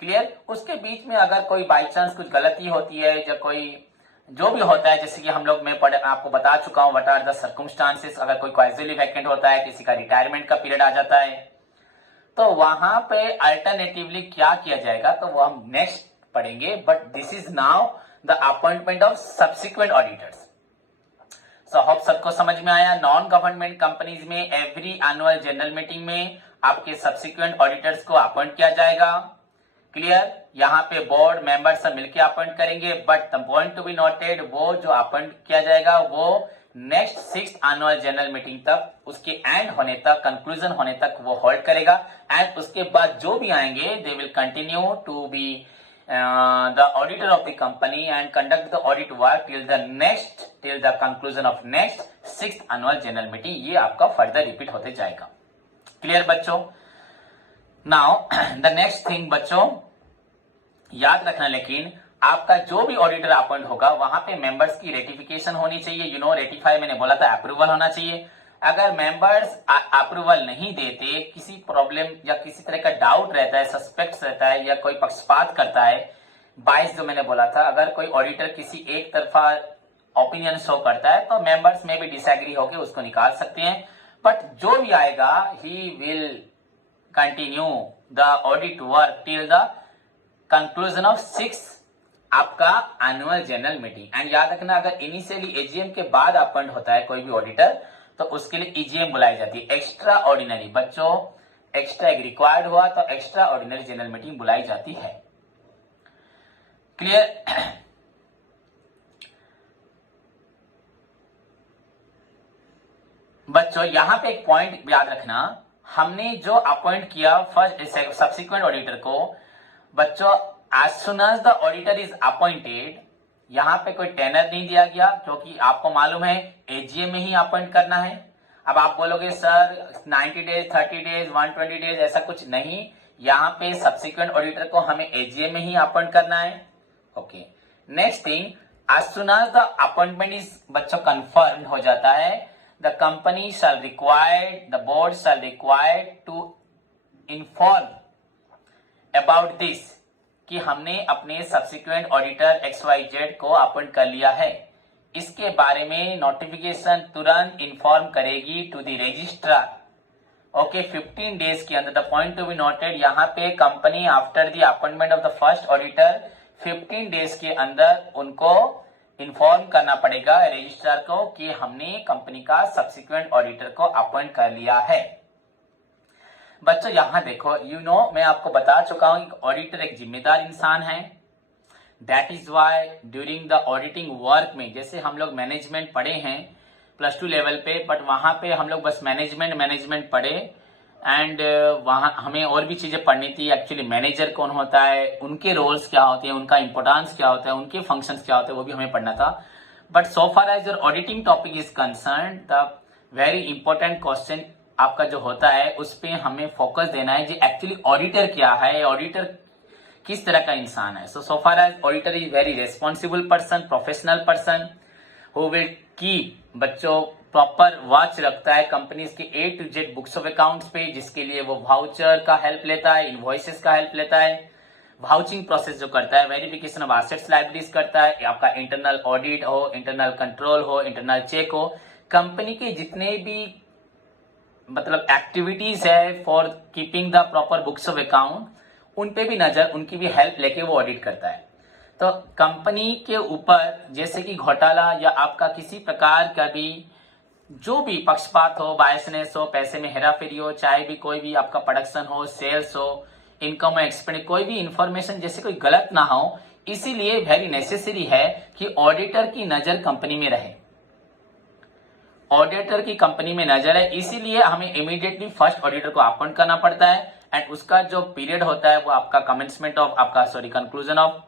Clear. उसके बीच में अगर कोई बाई चांस कुछ गलती होती है या कोई जो भी होता है, जैसे कि हम लोग मैं आपको बता चुका हूं व्हाट आर द सर्कमस्टांसेस, अगर कोई कैजुअली वैकेंट होता है, किसी का रिटायरमेंट का पीरियड आ जाता है, तो वहां पे अल्टरनेटिवली क्या किया जाएगा तो वो हम नेक्स्ट पढ़ेंगे। But this is now the appointment of subsequent auditors. So hope सबको समझ में आया। नॉन गवर्नमेंट कंपनीज में एवरी एनुअल जनरल मीटिंग में आपके सब्सिक्वेंट ऑडिटर्स को अपॉइंट किया जाएगा। क्लियर। यहाँ पे बोर्ड मेंबर्स सब मिलकर अपॉइंट करेंगे, but the point to be noted, वो जो अपॉइंट किया जाएगा वो next 6th annual general meeting तक, उसके एंड होने तक, कंक्लूजन होने तक वो होल्ड करेगा एंड उसके बाद जो भी आएंगे they will continue to be the auditor of the company and conduct the audit work till the conclusion of next 6th annual general meeting। ये आपका फर्दर रिपीट होते जाएगा। क्लियर बच्चों। नाउ द नेक्स्ट थिंग बच्चों याद रखना, लेकिन आपका जो भी ऑडिटर अपॉइंट होगा वहां पे मेंबर्स की रेटिफिकेशन होनी चाहिए। रेटिफाई मैंने बोला था, अप्रूवल होना चाहिए। अगर मेंबर्स अप्रूवल नहीं देते, किसी प्रॉब्लम या किसी तरह का डाउट रहता है, सस्पेक्ट रहता है या कोई पक्षपात करता है, बाइस जो मैंने बोला था, अगर कोई ऑडिटर किसी एक तरफा ओपिनियन शो करता है तो मेंबर्स में भी डिसएग्री होकर उसको निकाल सकते हैं। बट जो भी आएगा he will continue the audit work till the conclusion of 6th आपका एनुअल जनरल मीटिंग। एंड याद रखना, अगर इनिशियली एजीएम के बाद अपॉइंट होता है कोई भी ऑडिटर तो उसके लिए ईजीएम बुलाई जाती है। एक्स्ट्रा ऑर्डिनरी बच्चों, एक्स्ट्रा एक रिक्वायर्ड हुआ तो एक्स्ट्रा ऑर्डिनरी जनरल मीटिंग बुलाई जाती है। क्लियर। बच्चों यहां पे एक पॉइंट याद रखना, हमने जो अपॉइंट किया फर्स्ट सब्सिक्वेंट ऑडिटर को, बच्चों as soon as the auditor is appointed, यहाँ पे कोई टेनर नहीं दिया गया क्योंकि आपको मालूम है एजीएम में ही अपॉइंट करना है। अब आप बोलोगे सर 90 डेज 30 डेज 120 डेज ऐसा कुछ नहीं, यहाँ पे सब्सिक्वेंट ऑडिटर को हमें एजीएम में ही अपॉइंट करना है। Okay, next thing, as soon as the appointment is बच्चों कंफर्म हो जाता है, the company shall required, the board shall required to inform about this कि हमने अपने सब्सिक्वेंट ऑडिटर XYZ को अपॉइंट कर लिया है। इसके बारे में नोटिफिकेशन तुरंत इन्फॉर्म करेगी to the registrar. Okay, 15 days के अंदर। The point to be noted, यहाँ पे company after the appointment of the first auditor 15 days के अंदर उनको इन्फॉर्म करना पड़ेगा रजिस्ट्रार को कि हमने कंपनी का सब्सिक्वेंट ऑडिटर को अपॉइंट कर लिया है। बच्चों यहाँ देखो, मैं आपको बता चुका हूं कि ऑडिटर एक जिम्मेदार इंसान है। That is why during the auditing work में, जैसे हम लोग मैनेजमेंट पढ़े हैं +2 लेवल पे, बट वहां पे हम लोग बस मैनेजमेंट पढ़े एंड वहां हमें और भी चीजें पढ़नी थी। एक्चुअली मैनेजर कौन होता है, उनके रोल्स क्या होते हैं, उनका इंपोर्टेंस क्या होता है, उनके फंक्शंस क्या होते हैं, वो भी हमें पढ़ना था। But so far as your auditing topic is concern, the very important question आपका जो होता है उस पे हमें फोकस देना है कि एक्चुअली ऑडिटर क्या है, ऑडिटर किस तरह का इंसान है। So far as auditor is very responsible person, professional person who will keep बच्चों प्रॉपर वॉच रखता है कंपनीज के A to Z books of accounts पे, जिसके लिए वो वाउचर का हेल्प लेता है, इनवॉइसेस का हेल्प लेता है, वाउचिंग प्रोसेस जो करता है, वेरिफिकेशन ऑफ एसेट्स लायबिलिटीज करता है, आपका इंटरनल ऑडिट हो, इंटरनल कंट्रोल हो, इंटरनल चेक हो, कंपनी के जितने भी मतलब एक्टिविटीज है for keeping the proper books of account, उन पे भी नजर, उनकी भी हेल्प लेके वो ऑडिट करता है। तो कंपनी के ऊपर जैसे कि घोटाला या आपका किसी प्रकार का भी जो भी पक्षपात हो, बायसनेस हो, पैसे में हेराफेरी हो, चाहे भी कोई भी आपका प्रोडक्शन हो, सेल्स हो, इनकम हो, एक्सपेंड, कोई भी इंफॉर्मेशन जैसे कोई गलत ना हो, इसीलिए वेरी नेसेसरी है कि ऑडिटर की नजर कंपनी में रहे। ऑडिटर की कंपनी में नजर है, इसीलिए हमें इमीडिएटली फर्स्ट ऑडिटर को अपॉइंट करना पड़ता है एंड उसका जो पीरियड होता है वो आपका commencement of conclusion of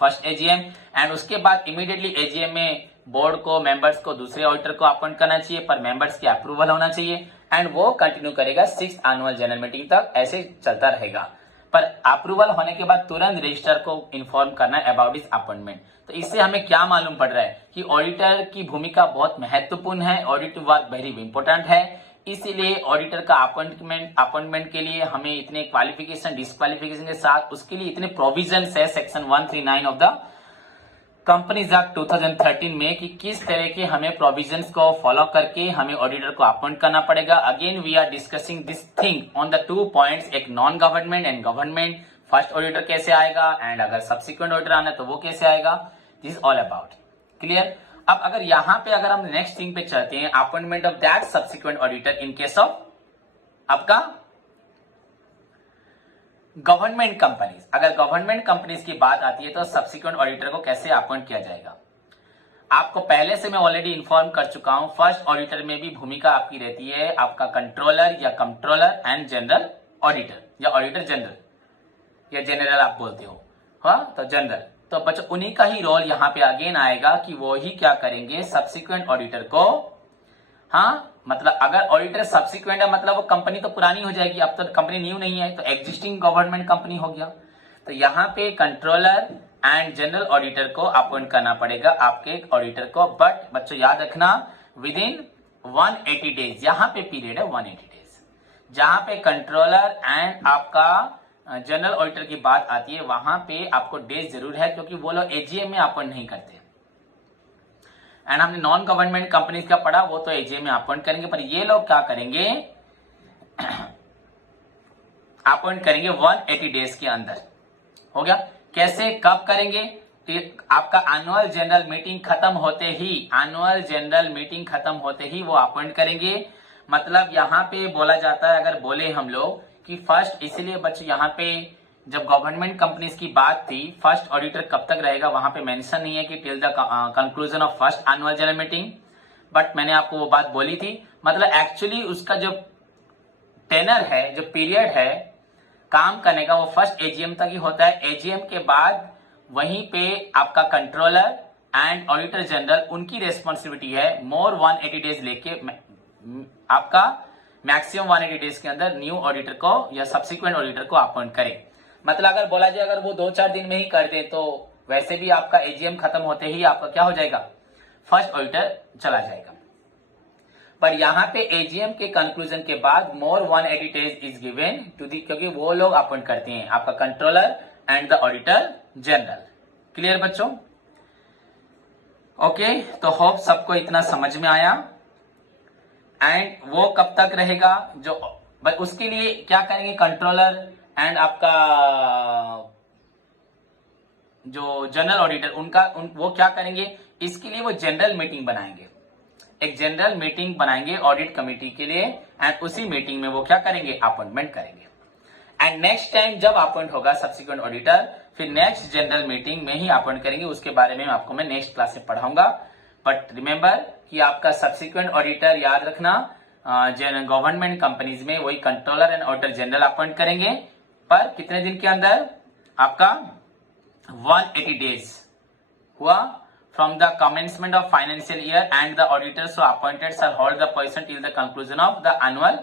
first AGM and उसके बाद इमीडिएटली एजीएम में बोर्ड को, मेंबर्स को, दूसरे ऑडिटर को अपॉइंट करना चाहिए, पर मेंबर्स की अप्रूवल होना चाहिए एंड वो कंटिन्यू करेगा 6th एनुअल जनरल मीटिंग तक, ऐसे चलता रहेगा। पर अप्रूवल होने के बाद तुरंत रजिस्ट्रार को इन्फॉर्म करना है अबाउट इस अपॉइंटमेंट। तो इससे हमें क्या मालूम पड़ रहा है कि ऑडिटर की भूमिका बहुत महत्वपूर्ण है, ऑडिट वर्क वेरी इंपॉर्टेंट है, इसीलिए ऑडिटर का अपॉइंटमेंट के लिए हमें इतने क्वालिफिकेशन, डिस्क्वालिफिकेशन के साथ उसके लिए इतने प्रोविजंस है section 139 of the companies act 2013 में कि किस तरह के हमें प्रोविजंस को फॉलो करके हमें ऑडिटर को अपॉइंट करना पड़ेगा। Again we are discussing this thing on the 2 points, एक non government and government. First auditor कैसे आएगा एंड अगर सब्सिक्वेंट ऑडिटर आना है तो वो कैसे आएगा, दिस ऑल अबाउट क्लियर। अब अगर यहाँ पे अगर हम नेक्स्ट थिंग पे चलते हैं, appointment of that subsequent auditor in case of आपका गवर्नमेंट कंपनीज। अगर गवर्नमेंट कंपनीज की बात आती है तो सब्सिक्वेंट ऑडिटर को कैसे अपॉइंट किया जाएगा, आपको पहले से मैं ऑलरेडी इन्फॉर्म कर चुका हूं। फर्स्ट ऑडिटर में भी भूमिका आपकी रहती है आपका कंट्रोलर या कंट्रोलर एंड जनरल ऑडिटर या ऑडिटर जनरल या जनरल आप बोलते हो, हाँ तो जनरल। तो बच्चों उन्हीं का ही रोल यहाँ पे अगेन आएगा कि वो ही क्या करेंगे, सब्सिक्वेंट ऑडिटर को, हाँ मतलब अगर ऑडिटर सब्सिक्वेंट है मतलब वो कंपनी तो पुरानी हो जाएगी, अब तो कंपनी न्यू नहीं है, तो एग्जिस्टिंग गवर्नमेंट कंपनी हो गया। तो यहाँ पे कंट्रोलर एंड जनरल ऑडिटर को अपॉइंट करना पड़ेगा आपके ऑडिटर को, बट बच्चों याद रखना विद इन 180 डेज, यहाँ पे पीरियड है 180 डेज। जहां पे कंट्रोलर एंड आपका जनरल ऑडिटर की बात आती है वहां पे आपको डेज जरूर है, क्योंकि वो लोग एजीएम में अपॉइंट नहीं करते। एंड हमने नॉन गवर्नमेंट कंपनीज का पढ़ा, वो तो एजीएम में अपॉइंट करेंगे, पर ये लोग क्या करेंगे, अपॉइंट करेंगे 180 डेज के अंदर। हो गया, कैसे कब करेंगे, आपका एनुअल जनरल मीटिंग खत्म होते ही, एनुअल जनरल मीटिंग खत्म होते ही वो अपॉइंट करेंगे। मतलब यहाँ पे बोला जाता है, अगर बोले हम लोग कि फर्स्ट, इसीलिए बच्चों यहाँ पे जब गवर्नमेंट कंपनीज की बात थी फर्स्ट ऑडिटर कब तक रहेगा वहां पे मेंशन नहीं है कि till the conclusion of first annual general meeting, but मैंने आपको वो बात बोली थी। मतलब एक्चुअली उसका जो टेनर है, जो पीरियड है, काम करने का वो फर्स्ट एजीएम तक ही होता है। एजीएम के बाद वहीं पे आपका कंट्रोलर एंड ऑडिटर जनरल उनकी रेस्पॉन्सिबिलिटी है मोर 180 डेज लेके आपका मैक्सिमम 180 डेज के अंदर न्यू ऑडिटर को या सब्सिक्वेंट ऑडिटर को अपॉइंट करें। मतलब अगर बोला जाए अगर वो 2-4 दिन में ही कर दे तो वैसे भी आपका एजीएम खत्म होते ही आपका क्या हो जाएगा, फर्स्ट ऑडिटर चला जाएगा। पर यहाँ पे एजीएम के कंक्लूजन के बाद more 180 days is given to the, क्योंकि वो लोग अपॉइंट करते हैं आपका controller and the auditor general. Clear बच्चों? ओके, तो होप सबको इतना समझ में आया। एंड वो कब तक रहेगा, जो उसके लिए क्या करेंगे, कंट्रोलर एंड आपका जो जनरल ऑडिटर वो क्या करेंगे, इसके लिए वो जनरल मीटिंग बनाएंगे, एक जनरल मीटिंग बनाएंगे ऑडिट कमेटी के लिए। एंड उसी मीटिंग में वो क्या करेंगे, अपॉइंटमेंट करेंगे। एंड नेक्स्ट टाइम जब अपॉइंट होगा सब्सिक्वेंट ऑडिटर, फिर नेक्स्ट जनरल मीटिंग में ही अपॉइंट करेंगे। उसके बारे में आपको मैं नेक्स्ट क्लास में पढ़ाऊंगा। बट रिमेंबर कि आपका सब्सिक्वेंट ऑडिटर याद रखना, गवर्नमेंट कंपनीज में वही controller and auditor general appoint करेंगे। पर कितने दिन के अंदर, आपका 180 डेज हुआ from the commencement of financial year, and the auditors so appointed shall hold the position till the conclusion of the annual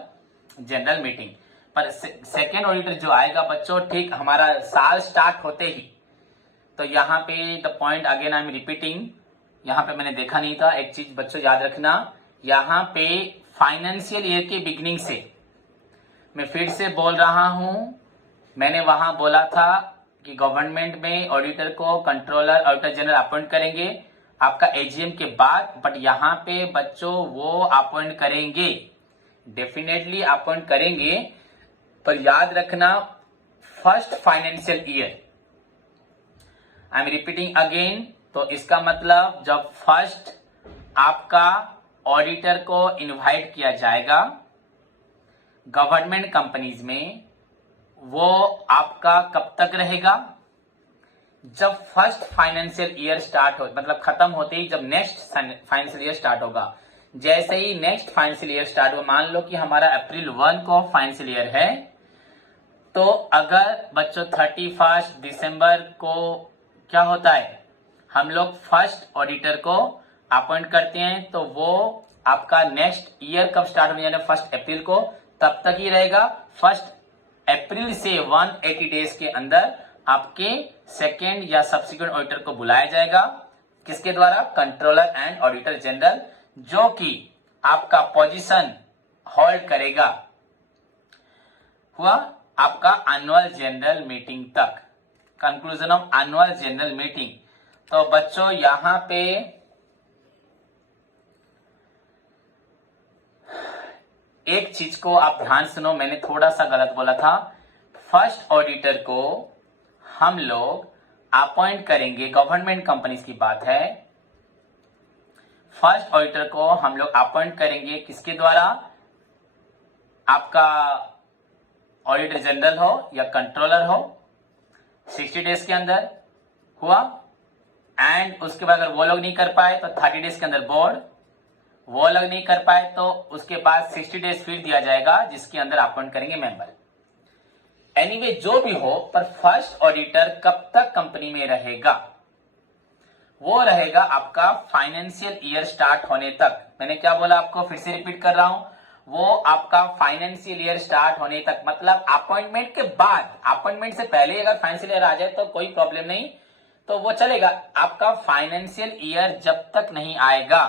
general meeting। पर सेकेंड ऑडिटर जो आएगा बच्चों, ठीक हमारा साल स्टार्ट होते ही, तो यहाँ पे the point again I am repeating, यहाँ पे मैंने देखा नहीं था, एक चीज बच्चों याद रखना, यहाँ पे फाइनेंशियल ईयर के बिगिनिंग से मैं फिर से बोल रहा हूं, मैंने वहां बोला था कि गवर्नमेंट में ऑडिटर को कंट्रोलर ऑडिटर जनरल अपॉइंट करेंगे आपका एजीएम के बाद। बट यहाँ पे बच्चों वो अपॉइंट करेंगे, डेफिनेटली अपॉइंट करेंगे, पर याद रखना first financial year, I am repeating again. तो इसका मतलब जब फर्स्ट आपका ऑडिटर को इनवाइट किया जाएगा गवर्नमेंट कंपनीज में, वो आपका कब तक रहेगा, जब फर्स्ट फाइनेंशियल ईयर स्टार्ट हो, मतलब खत्म होते ही जब नेक्स्ट फाइनेंशियल ईयर स्टार्ट होगा। जैसे ही नेक्स्ट फाइनेंशियल ईयर स्टार्ट हो, मान लो कि हमारा अप्रैल 1 को फाइनेंशियल ईयर है, तो अगर बच्चों 31 दिसंबर को क्या होता है, हम लोग फर्स्ट ऑडिटर को अपॉइंट करते हैं, तो वो आपका नेक्स्ट ईयर कब स्टार्ट होने यानी फर्स्ट अप्रैल को, तब तक ही रहेगा। फर्स्ट अप्रैल से 180 डेज के अंदर आपके सेकेंड या सब्सिक्वेंट ऑडिटर को बुलाया जाएगा, किसके द्वारा, कंट्रोलर एंड ऑडिटर जनरल, जो कि आपका पोजीशन होल्ड करेगा हुआ आपका एनुअल जनरल मीटिंग तक, conclusion of annual general meeting. तो बच्चों यहां पे एक चीज को आप ध्यान सुनो, मैंने थोड़ा सा गलत बोला था। फर्स्ट ऑडिटर को हम लोग अपॉइंट करेंगे, गवर्नमेंट कंपनीज की बात है, फर्स्ट ऑडिटर को हम लोग अपॉइंट करेंगे किसके द्वारा, आपका ऑडिटर जनरल हो या कंट्रोलर हो, 60 डेज के अंदर हुआ। एंड उसके बाद अगर वो लोग नहीं कर पाए तो 30 डेज के अंदर बोर्ड, वो लोग नहीं कर पाए तो उसके बाद 60 डेज फिर दिया जाएगा, जिसके अंदर अपॉइंट करेंगे मेंबर। एनीवे जो भी हो, पर फर्स्ट ऑडिटर कब तक कंपनी में रहेगा, वो रहेगा आपका फाइनेंशियल ईयर स्टार्ट होने तक। मैंने क्या बोला आपको, फिर से रिपीट कर रहा हूं, वो आपका फाइनेंशियल ईयर स्टार्ट होने तक, मतलब अपॉइंटमेंट के बाद, अपॉइंटमेंट से पहले अगर फाइनेंशियल ईयर आ जाए तो कोई प्रॉब्लम नहीं, तो वो चलेगा। आपका फाइनेंशियल ईयर जब तक नहीं आएगा,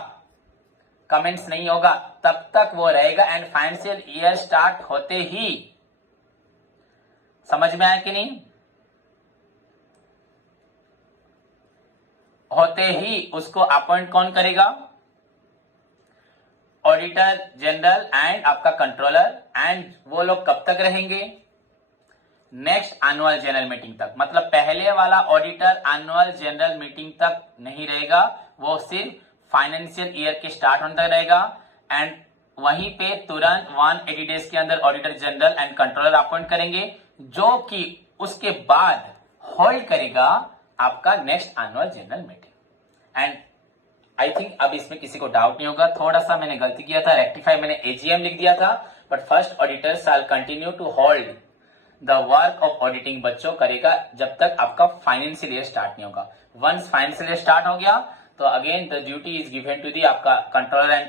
कमेंट्स नहीं होगा, तब तक वो रहेगा। एंड फाइनेंशियल ईयर स्टार्ट होते ही, समझ में आया कि नहीं, होते ही उसको अपॉइंट कौन करेगा, ऑडिटर जनरल एंड आपका कंट्रोलर। एंड वो लोग कब तक रहेंगे, नेक्स्ट एनुअल जनरल मीटिंग तक। मतलब पहले वाला ऑडिटर एनुअल जनरल मीटिंग तक नहीं रहेगा, वो सिर्फ फाइनेंशियल ईयर के स्टार्ट होने तक रहेगा। एंड वहीं पे तुरंत 180 डेज के अंदर auditor general and controller appoint करेंगे, जो कि उसके बाद होल्ड करेगा आपका next annual general meeting. And I think अब इसमें किसी को डाउट नहीं होगा। थोड़ा सा मैंने गलती किया था, रेक्टिफाई, मैंने एजीएम लिख दिया था, but first auditor shall continue to hold the work of auditing बच्चों करेगा जब तक आपका फाइनेंशियल ईयर स्टार्ट नहीं होगा। वंस फाइनेंशियल ईयर स्टार्ट हो गया तो again the duty is given to the आपका controller and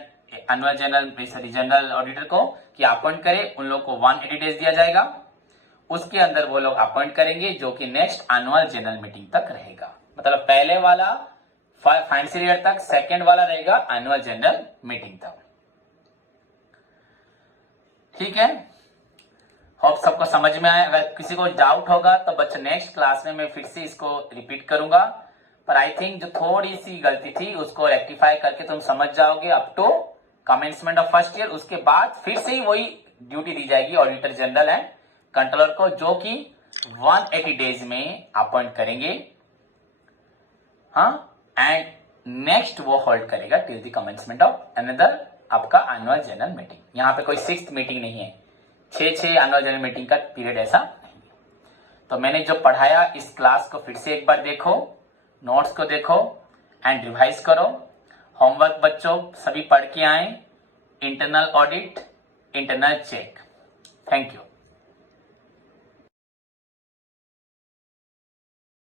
annual general auditor को कि अपॉइंट करे। उन लोग को 180 डेज दिया जाएगा, उसके अंदर वो लोग अपॉइंट करेंगे जो कि नेक्स्ट एनुअल जनरल मीटिंग तक रहेगा। मतलब पहले वाला फाइनेंशियल ईयर तक, सेकेंड वाला रहेगा एनुअल जनरल मीटिंग तक। ठीक है, होप सबको समझ में आए। अगर किसी को डाउट होगा तो बच्चों नेक्स्ट क्लास में मैं फिर से इसको रिपीट करूंगा, पर आई थिंक जो थोड़ी सी गलती थी उसको रेक्टिफाई करके तुम समझ जाओगे up to commencement of first year. उसके बाद फिर से ही वही ड्यूटी दी जाएगी ऑडिटर जनरल एंड कंट्रोलर को, जो कि 180 डेज में अपॉइंट करेंगे। हाँ, एंड नेक्स्ट वो होल्ड करेगा till the commencement of another आपका एनुअल जनरल मीटिंग। यहाँ पे कोई 6th मीटिंग नहीं है, 6 एनुअल जनरल मीटिंग का पीरियड ऐसा नहीं है। तो मैंने जो पढ़ाया इस क्लास को फिर से एक बार देखो, नोट्स को देखो एंड रिवाइज करो। होमवर्क बच्चों सभी पढ़ के आए, internal audit, internal check. Thank you.